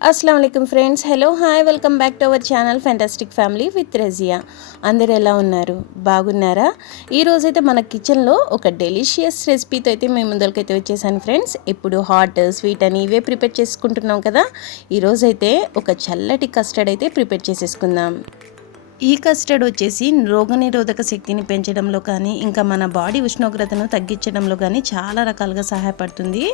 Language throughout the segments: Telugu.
अस्सलाम वालेकुम friends hello hi welcome back to our channel fantastic family with Razia అందరూ ఎలా ఉన్నారు బాగున్నారా ఈ రోజు అయితే మన కిచెన్ లో ఒక డెలిషియస్ రెసిపీతో అయితే మేము ముందలకైతే వచ్చేసాను ఫ్రెండ్స్ ఇప్పుడు హాట్ స్వీట్ అని ఇవే ప్రిపేర్ చేసుకుంటున్నాం కదా ఈ రోజు అయితే ఒక చల్లటి కస్టర్డ్ అయితే ప్రిపేర్ చేసేసుకుందాం ఈ కస్టర్డ్ వచ్చేసి రోగనిరోధక శక్తిని పెంచడంలో కానీ ఇంకా మన బాడీ ఉష్ణోగ్రతను తగ్గించడంలో కానీ చాలా రకాలుగా సహాయపడుతుంది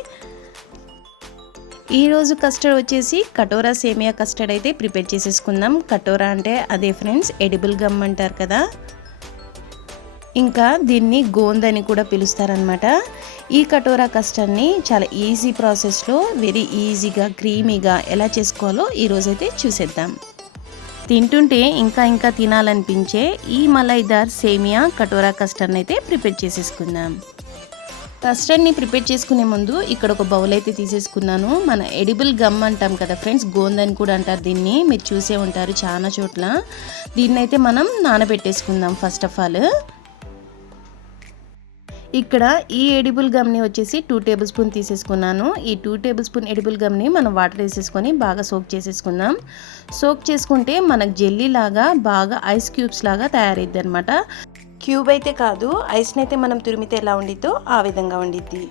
ఈ రోజు కస్టర్డ్ వచ్చేసి కటోరా సేమియా కస్టర్డ్ అయితే ప్రిపేర్ చేసేసుకుందాం కటోరా అంటే అదే ఫ్రెండ్స్ ఎడిబుల్ గమ్ అంటారు కదా ఇంకా దీన్ని గోంద్ అని కూడా పిలుస్తారనమాట ఈ కటోరా కస్టర్డ్ని చాలా ఈజీ ప్రాసెస్లో వెరీ ఈజీగా క్రీమీగా ఎలా చేసుకోవాలో ఈరోజైతే చూసేద్దాం తింటుంటే ఇంకా తినాలనిపించే ఈ మలైదార్ సేమియా కటోరా కస్టర్డ్ని అయితే ప్రిపేర్ చేసేసుకుందాం కస్టర్డ్ని ప్రిపేర్ చేసుకునే ముందు ఇక్కడ ఒక బౌల్ అయితే తీసేసుకున్నాను మన ఎడిబుల్ గమ్ అంటాం కదా ఫ్రెండ్స్ గోంద్ అని కూడా అంటారు దీన్ని మీరు చూసే ఉంటారు చాలా చోట్ల దీన్ని అయితే మనం నానబెట్టేసుకుందాం ఫస్ట్ ఆఫ్ ఆల్ ఇక్కడ ఈ ఎడిబుల్ గమ్ని వచ్చేసి 2 టేబుల్ స్పూన్ తీసేసుకున్నాను ఈ 2 టేబుల్ స్పూన్ ఎడిబుల్ గమ్ని మనం వాటర్ వేసేసుకొని బాగా సోక్ చేసేసుకుందాం సోక్ చేసుకుంటే మనకు జెల్లీ లాగా బాగా ఐస్ క్యూబ్స్ లాగా తయారైద్ది అనమాట క్యూబ్ అయితే కాదు ఐస్ని అయితే మనం తురిమితే ఎలా ఉండిద్దో ఆ విధంగా ఉండిద్ది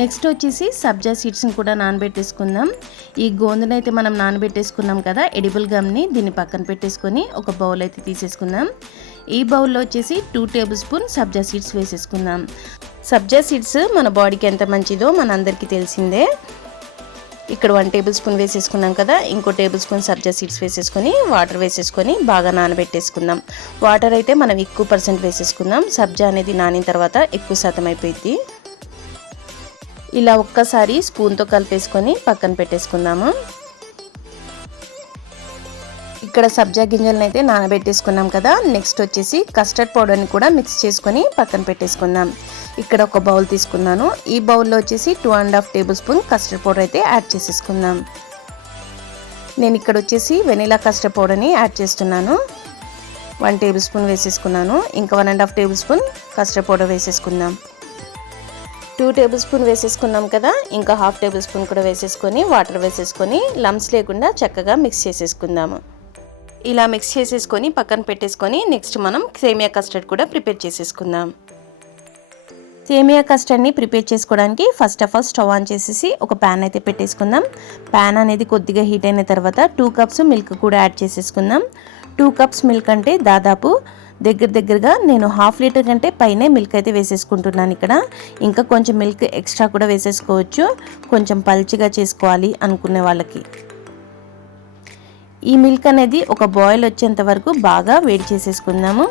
నెక్స్ట్ వచ్చేసి సబ్జా సీడ్స్ని కూడా నానబెట్టేసుకుందాం ఈ గోందుని అయితే మనం నానబెట్టేసుకున్నాం కదా ఎడిబుల్ గమ్ని దీన్ని పక్కన పెట్టేసుకొని ఒక బౌల్ అయితే తీసేసుకుందాం ఈ బౌల్లో వచ్చేసి 2 టేబుల్ స్పూన్ సబ్జా సీడ్స్ వేసేసుకుందాం సబ్జా సీడ్స్ మన బాడీకి ఎంత మంచిదో మనందరికీ తెలిసిందే ఇక్కడ 1 టేబుల్ స్పూన్ వేసేసుకున్నాం కదా ఇంకో టేబుల్ స్పూన్ సబ్జా సీడ్స్ వేసేసుకొని వాటర్ వేసేసుకొని బాగా నానబెట్టేసుకుందాం వాటర్ అయితే మనం ఎక్కువ పర్సెంట్ వేసేసుకుందాం సబ్జా అనేది నానిన తర్వాత ఎక్కువ శాతం అయిపోయింది ఇలా ఒక్కసారి స్పూన్తో కలిపేసుకొని పక్కన పెట్టేసుకుందాము ఇక్కడ సబ్జా గింజలను అయితే నానబెట్టేసుకున్నాం కదా నెక్స్ట్ వచ్చేసి కస్టర్డ్ పౌడర్ని కూడా మిక్స్ చేసుకొని పక్కన పెట్టేసుకుందాం ఇక్కడ ఒక బౌల్ తీసుకున్నాను ఈ బౌల్లో వచ్చేసి 2.5 టేబుల్ స్పూన్ కస్టర్డ్ పౌడర్ అయితే యాడ్ చేసేసుకుందాం నేను ఇక్కడ వచ్చేసి వెనిలా కస్టర్డ్ పౌడర్ని యాడ్ చేస్తున్నాను 1 టేబుల్ స్పూన్ వేసేసుకున్నాను ఇంకా 1.5 టేబుల్ స్పూన్ కస్టర్డ్ పౌడర్ వేసేసుకుందాం 2 టేబుల్ స్పూన్ వేసేసుకున్నాం కదా ఇంకా 1/2 టేబుల్ స్పూన్ కూడా వేసేసుకొని వాటర్ వేసేసుకొని లంప్స్ లేకుండా చక్కగా మిక్స్ చేసేసుకుందాము ఇలా మిక్స్ చేసేసుకొని పక్కన పెట్టేసుకొని నెక్స్ట్ మనం సేమియా కస్టర్డ్ కూడా ప్రిపేర్ చేసేసుకుందాం సేమియా కస్టర్డ్ని ప్రిపేర్ చేసుకోవడానికి first of all stove on చేసేసి ఒక ప్యాన్ అయితే పెట్టేసుకుందాం ప్యాన్ అనేది కొద్దిగా హీట్ అయిన తర్వాత 2 కప్స్ మిల్క్ కూడా యాడ్ చేసేసుకుందాం 2 కప్స్ మిల్క్ అంటే దాదాపు దగ్గరగా నేను 1/2 లీటర్ కంటే పైనే మిల్క్ అయితే వేసేసుకుంటున్నాను ఇక్కడ ఇంకా కొంచెం మిల్క్ ఎక్స్ట్రా కూడా వేసేసుకోవచ్చు కొంచెం పల్చిగా చేసుకోవాలి అనుకునే వాళ్ళకి ఈ మిల్క్ అనేది ఒక బాయిల్ వచ్చేంత వరకు బాగా వేడి చేసేసుకుందాము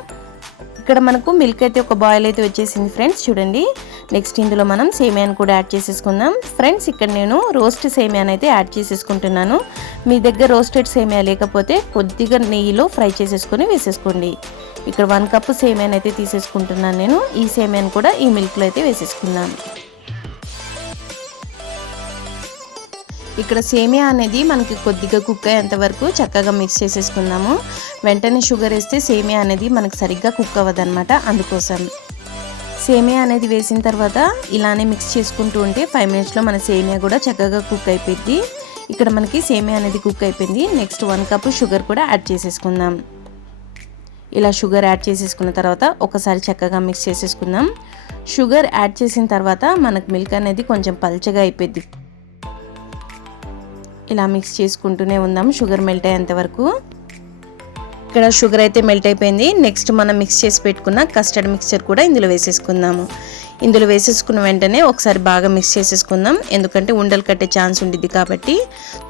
ఇక్కడ మనకు మిల్క్ అయితే ఒక బాయిల్ అయితే వచ్చేసింది ఫ్రెండ్స్ చూడండి నెక్స్ట్ ఇందులో మనం సేమియాని కూడా యాడ్ చేసేసుకుందాం ఫ్రెండ్స్ ఇక్కడ నేను రోస్ట్ సేమియాని అయితే యాడ్ చేసేసుకుంటున్నాను మీ దగ్గర రోస్టెడ్ సేమియా లేకపోతే కొద్దిగా నెయ్యిలో ఫ్రై చేసేసుకొని వేసేసుకోండి ఇక్కడ 1 కప్ సేమియాని అయితే తీసేసుకుంటున్నాను నేను ఈ సేమియాని కూడా ఈ మిల్క్లో అయితే వేసేసుకుందాం ఇక్కడ సేమియా అనేది మనకి కొద్దిగా కుక్ అయ్యేంత వరకు చక్కగా మిక్స్ చేసేసుకుందాము వెంటనే షుగర్ వేస్తే సేమియా అనేది మనకు సరిగ్గా కుక్ అవ్వదన్నమాట అందుకోసం సేమియా అనేది వేసిన తర్వాత ఇలానే మిక్స్ చేసుకుంటూ ఉంటే 5 మినిట్స్లో మన సేమియా కూడా చక్కగా కుక్ అయిపోయింది ఇక్కడ మనకి సేమియా అనేది కుక్ అయిపోయింది నెక్స్ట్ 1 కప్ షుగర్ కూడా యాడ్ చేసేసుకుందాం ఇలా షుగర్ యాడ్ చేసేసుకున్న తర్వాత ఒకసారి చక్కగా మిక్స్ చేసేసుకుందాం షుగర్ యాడ్ చేసిన తర్వాత మనకు మిల్క్ అనేది కొంచెం పల్చగా అయిపోయింది ఇలా మిక్స్ చేసుకుంటూనే ఉందాం షుగర్ మెల్ట్ అయ్యేంత వరకు ఇక్కడ షుగర్ అయితే మెల్ట్ అయిపోయింది నెక్స్ట్ మనం మిక్స్ చేసి పెట్టుకున్న కస్టర్డ్ మిక్స్చర్ కూడా ఇందులో వేసేసుకుందాము ఇందులో వేసేసుకున్న వెంటనే ఒకసారి బాగా మిక్స్ చేసేసుకుందాం ఎందుకంటే ఉండలు కట్టే ఛాన్స్ ఉంటుంది కాబట్టి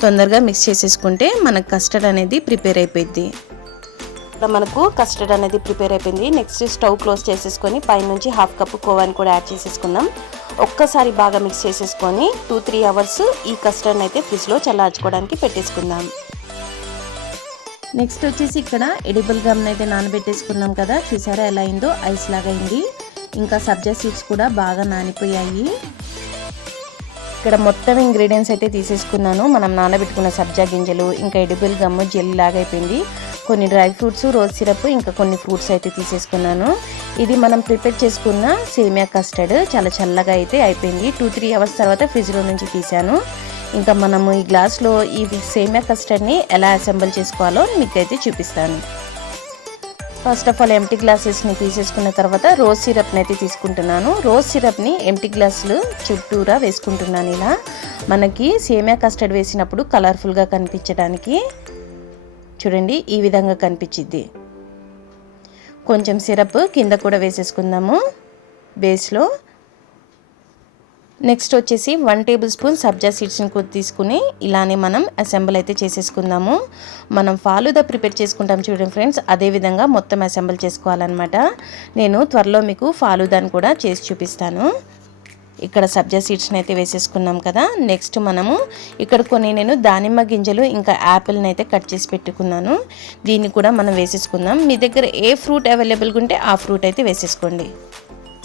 తొందరగా మిక్స్ చేసేసుకుంటే మనకు కస్టర్డ్ అనేది ప్రిపేర్ అయిపోయింది ఇక్కడ మనకు కస్టర్డ్ అనేది ప్రిపేర్ అయిపోయింది నెక్స్ట్ స్టవ్ క్లోజ్ చేసేసుకొని పైనుంచి 1/2 కప్ కోవాని కూడా యాడ్ చేసేసుకుందాం ఒక్కసారి బాగా మిక్స్ చేసేసుకొని 2-3 అవర్స్ ఈ కస్టర్డ్ని అయితే ఫ్రిడ్జ్లో చల్లార్చుకోవడానికి పెట్టేసుకుందాం నెక్స్ట్ వచ్చేసి ఇక్కడ ఎడిబుల్ గమ్ని అయితే నానబెట్టేసుకున్నాం కదా చూసారా ఎలా అయిందో ఐస్ లాగా అయింది ఇంకా సబ్జా సీడ్స్ కూడా బాగా నానిపోయాయి ఇక్కడ మొత్తం ఇంగ్రీడియంట్స్ అయితే తీసేసుకున్నాను మనం నానబెట్టుకున్న సబ్జా గింజలు ఇంకా ఎడిబుల్ గమ్ జెల్లీ లాగా అయిపోయింది కొన్ని డ్రై ఫ్రూట్స్ రోజ్ సిరప్ ఇంకా కొన్ని ఫ్రూట్స్ అయితే తీసేసుకున్నాను ఇది మనం ప్రిపేర్ చేసుకున్న సేమియా కస్టర్డ్ చాలా చల్లగా అయితే అయిపోయింది 2-3 అవర్స్ తర్వాత ఫ్రిడ్జ్ లో నుంచి తీసాను ఇంకా మనము ఈ గ్లాస్లో ఈ సేమియా కస్టర్డ్ని ఎలా అసెంబుల్ చేసుకోవాలో మీకైతే చూపిస్తాను. ఫస్ట్ ఆఫ్ ఆల్ ఎంటీ గ్లాసెస్ని తీసేసుకున్న తర్వాత రోజ్ సిరప్ని అయితే తీసుకుంటున్నాను. రోజ్ సిరప్ని ఎంటీ గ్లాసులు చుట్టూరా వేసుకుంటున్నాను. ఇలా మనకి సేమియా కస్టర్డ్ వేసినప్పుడు కలర్ఫుల్గా కనిపించడానికి చూడండి ఈ విధంగా కనిపించిద్ది. కొంచెం సిరప్ కింద కూడా వేసేసుకుందాము బేస్లో. నెక్స్ట్ వచ్చేసి 1 టేబుల్ స్పూన్ సబ్జా సీడ్స్ని తీసుకుని ఇలానే మనం అసెంబుల్ అయితే చేసేసుకుందాము. మనం ఫాలుదా ప్రిపేర్ చేసుకుంటాం చూడండి ఫ్రెండ్స్, అదే విధంగా మొత్తం అసెంబుల్ చేసుకోవాలన్నమాట. నేను త్వరలో మీకు ఫాలుదాని కూడా చేసి చూపిస్తాను. ఇక్కడ సబ్జా సీడ్స్ని అయితే వేసేసుకున్నాం కదా. నెక్స్ట్ మనము ఇక్కడ కొన్ని నేను దానిమ్మ గింజలు ఇంకా యాపిల్ని అయితే కట్ చేసి పెట్టుకున్నాను. దీన్ని కూడా మనం వేసేసుకుందాం. మీ దగ్గర ఏ ఫ్రూట్ అవైలబుల్గా ఉంటే ఆ ఫ్రూట్ అయితే వేసేసుకోండి.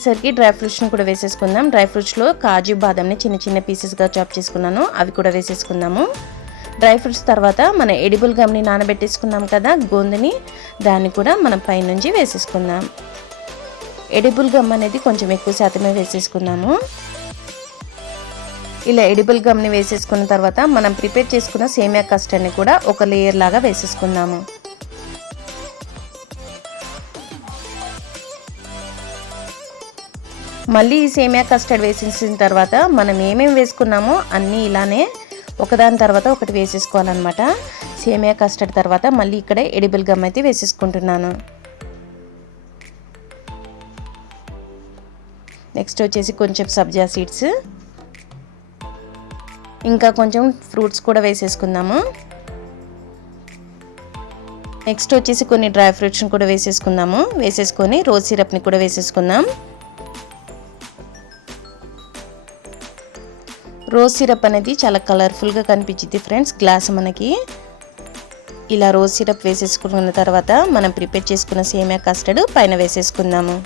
సరికి డ్రై ఫ్రూట్స్ని కూడా వేసేసుకుందాం. డ్రై ఫ్రూట్స్లో కాజు బాదంని చిన్న చిన్న పీసెస్గా చాప్ చేసుకున్నాను, అవి కూడా వేసేసుకుందాము. డ్రై ఫ్రూట్స్ తర్వాత మన ఎడిబుల్ గమ్ని నానబెట్టేసుకున్నాం కదా గోందని, దాన్ని కూడా మనం పైనుంచి వేసేసుకుందాం. ఎడిబుల్ గమ్ అనేది కొంచెం ఎక్కువ శాతమే వేసేసుకున్నాము. ఇలా ఎడిబుల్ గమ్ని వేసేసుకున్న తర్వాత మనం ప్రిపేర్ చేసుకున్న సేమియా కస్టర్డ్ని కూడా ఒక లేయర్ లాగా వేసేసుకుందాము. మళ్ళీ ఈ సేమియా కస్టర్డ్ వేసేసిన తర్వాత మనం ఏమేమి వేసుకున్నామో అన్నీ ఇలానే ఒకదాని తర్వాత ఒకటి వేసేసుకోవాలన్నమాట. సేమియా కస్టర్డ్ తర్వాత మళ్ళీ ఇక్కడ ఎడిబుల్ గమ్ అయితే వేసేసుకుంటున్నాను. నెక్స్ట్ వచ్చేసి కొంచెం సబ్జా సీడ్స్, ఇంకా కొంచెం ఫ్రూట్స్ కూడా వేసేసుకుందాము. నెక్స్ట్ వచ్చేసి కొన్ని డ్రై ఫ్రూట్స్ని కూడా వేసేసుకుందాము. వేసేసుకొని రోజ్ సిరప్ని కూడా వేసేసుకుందాం. రోజ్ సిరప్ అనేది చాలా కలర్ఫుల్గా కనిపించింది ఫ్రెండ్స్ గ్లాస్ మనకి. ఇలా రోజ్ సిరప్ వేసేసుకున్న తర్వాత మనం ప్రిపేర్ చేసుకున్న సేమియా కస్టర్డ్ పైన వేసేసుకుందాము.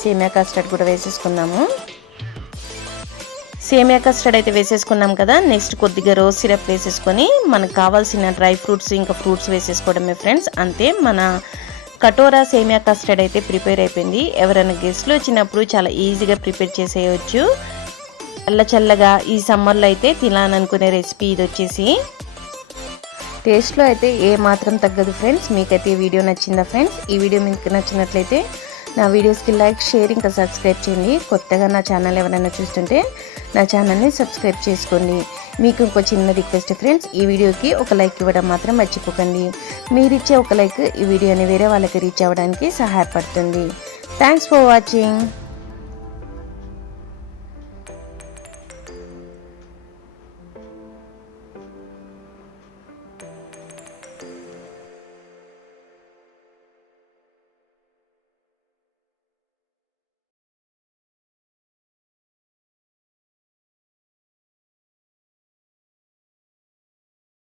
సేమియా కస్టర్డ్ కూడా వేసేసుకుందాము. సేమియా కస్టర్డ్ అయితే వేసేసుకున్నాం కదా. నెక్స్ట్ కొద్దిగా రోజ్ సిరప్ వేసేసుకొని మనకు కావాల్సిన డ్రై ఫ్రూట్స్ ఇంకా ఫ్రూట్స్ వేసేసుకోవడమే ఫ్రెండ్స్, అంతే. మన కటోరా సేమియా కస్టర్డ్ అయితే ప్రిపేర్ అయిపోయింది. ఎవరైనా గెస్ట్లు వచ్చినప్పుడు చాలా ఈజీగా ప్రిపేర్ చేసేయచ్చు. చల్లగా ఈ సమ్మర్లో అయితే తినాలనుకునే రెసిపీ ఇది వచ్చేసి. టేస్ట్లో అయితే ఏ మాత్రం తగ్గదు ఫ్రెండ్స్. మీకైతే ఈ వీడియో నచ్చిందా ఫ్రెండ్స్? ఈ వీడియో మీకు నచ్చినట్లయితే నా వీడియోస్కి లైక్, షేర్ ఇంకా సబ్స్క్రైబ్ చేయండి. కొత్తగా నా ఛానల్ ఎవరైనా చూస్తుంటే నా ఛానల్ని సబ్స్క్రైబ్ చేసుకోండి. మీకు ఇంకో చిన్న రిక్వెస్ట్ ఫ్రెండ్స్, ఈ వీడియోకి ఒక లైక్ ఇవ్వడం మాత్రం మర్చిపోకండి. మీరిచ్చే ఒక లైక్ ఈ వీడియోని వేరే వాళ్ళకి రీచ్ అవ్వడానికి సహాయపడుతుంది. Thanks for watching.